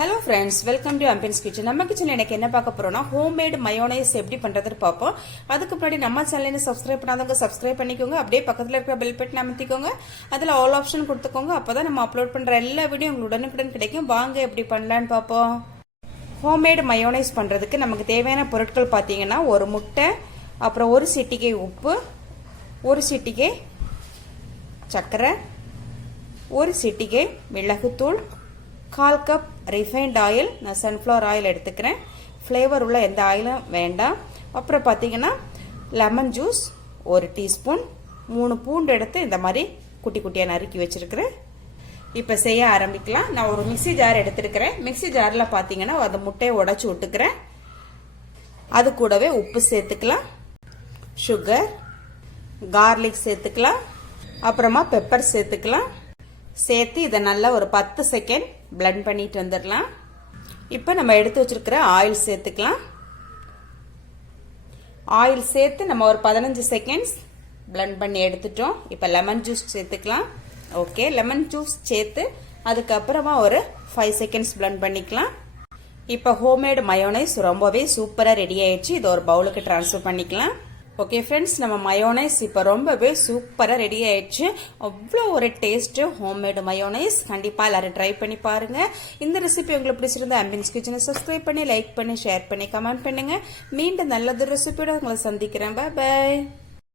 Hello friends, welcome to Ambience kitchen. நம்ம கிச்சன்ல எனக்கு என்ன பார்க்க போறோம்னா ஹோம்மேட் மயோனைஸ் எப்படி பண்றதுன்னு பாப்போம். அதுக்கு முன்னாடி நம்ம சேனலை சப்ஸ்கிரைப் பண்ணாதவங்க சப்ஸ்கிரைப் பண்ணிக்கோங்க. அப்படியே பக்கத்துல இருக்கிற பெல் பட்டன் அமுத்திக்கோங்க. அதுல ஆல் ஆப்ஷன் கொடுத்துக்கோங்க. அப்பதான் நம்ம அப்லோட் பண்ற எல்லா வீடியோ உங்களுக்கு உடனுக்குடன் கிடைக்கும். வாங்க எப்படி பண்ணலாம்னு பாப்போம். ஹோம்மேட் மயோனைஸ் பண்றதுக்கு நமக்கு தேவையான பொருட்கள் பாத்தீங்கன்னா ஒரு முட்டை, அப்புறம் ஒரு சிட்டிகை உப்பு, ஒரு சிட்டிகை சர்க்கரை, ஒரு சிட்டிகை மிளகுத்தூள், 1/4 கப் ரிஃபைண்ட் ஆயில், நான் சன்ஃப்ளவர் ஆயில் எடுத்துக்கிறேன். ஃப்ளேவர் உள்ள எந்த ஆயிலும் வேண்டாம். அப்புறம் பார்த்தீங்கன்னா லெமன் ஜூஸ் 1 டீஸ்பூன், 3 பூண்டு எடுத்து இந்த மாதிரி குட்டி குட்டியாக நறுக்கி வச்சிருக்கிறேன். இப்போ செய்ய ஆரம்பிக்கலாம். நான் ஒரு மிக்சி ஜார் எடுத்துருக்கிறேன். மிக்சி ஜாரில் பார்த்தீங்கன்னா அந்த முட்டையை உடச்சி விட்டுக்கிறேன். அது கூடவே உப்பு சேர்த்துக்கலாம், சுகர், கார்லிக் சேர்த்துக்கலாம், அப்புறமா பெப்பர் சேர்த்துக்கலாம். சேர்த்து இதை நல்லா ஒரு 10 செகண்ட் பிளெண்ட் பண்ணிட்டு வந்துடலாம். இப்போ நம்ம எடுத்து வச்சிருக்கிற ஆயில் சேர்த்துக்கலாம். ஆயில் சேர்த்து நம்ம ஒரு 15 செகண்ட்ஸ் பிளெண்ட் பண்ணி எடுத்துட்டோம். இப்போ லெமன் ஜூஸ் சேர்த்துக்கலாம். ஓகே, லெமன் ஜூஸ் சேர்த்து அதுக்கப்புறமா ஒரு 5 செகண்ட்ஸ் பிளெண்ட் பண்ணிக்கலாம். இப்போ ஹோம்மேட் மயோனைஸ் ரொம்பவே சூப்பராக ரெடி ஆயிடுச்சு. இதை ஒரு பவுலுக்கு ட்ரான்ஸ்ஃபர் பண்ணிக்கலாம். ஓகே ஃப்ரெண்ட்ஸ், நம்ம மயோனைஸ் இப்போ ரொம்பவே சூப்பராக ரெடி ஆயிடுச்சு. அவ்வளோ ஒரு டேஸ்ட்டு ஹோம்மேடு மயோனைஸ். கண்டிப்பாக எல்லாரும் ட்ரை பண்ணி பாருங்கள். இந்த ரெசிபி உங்களுக்கு பிடிச்சிருந்தா ஆம்பியன்ஸ் கிச்சனை சப்ஸ்கிரைப் பண்ணி, லைக் பண்ணி, ஷேர் பண்ணி, கமெண்ட் பண்ணுங்கள். மீண்டும் நல்லது ரெசிபியோட உங்களை சந்திக்கிறேன். பாய்.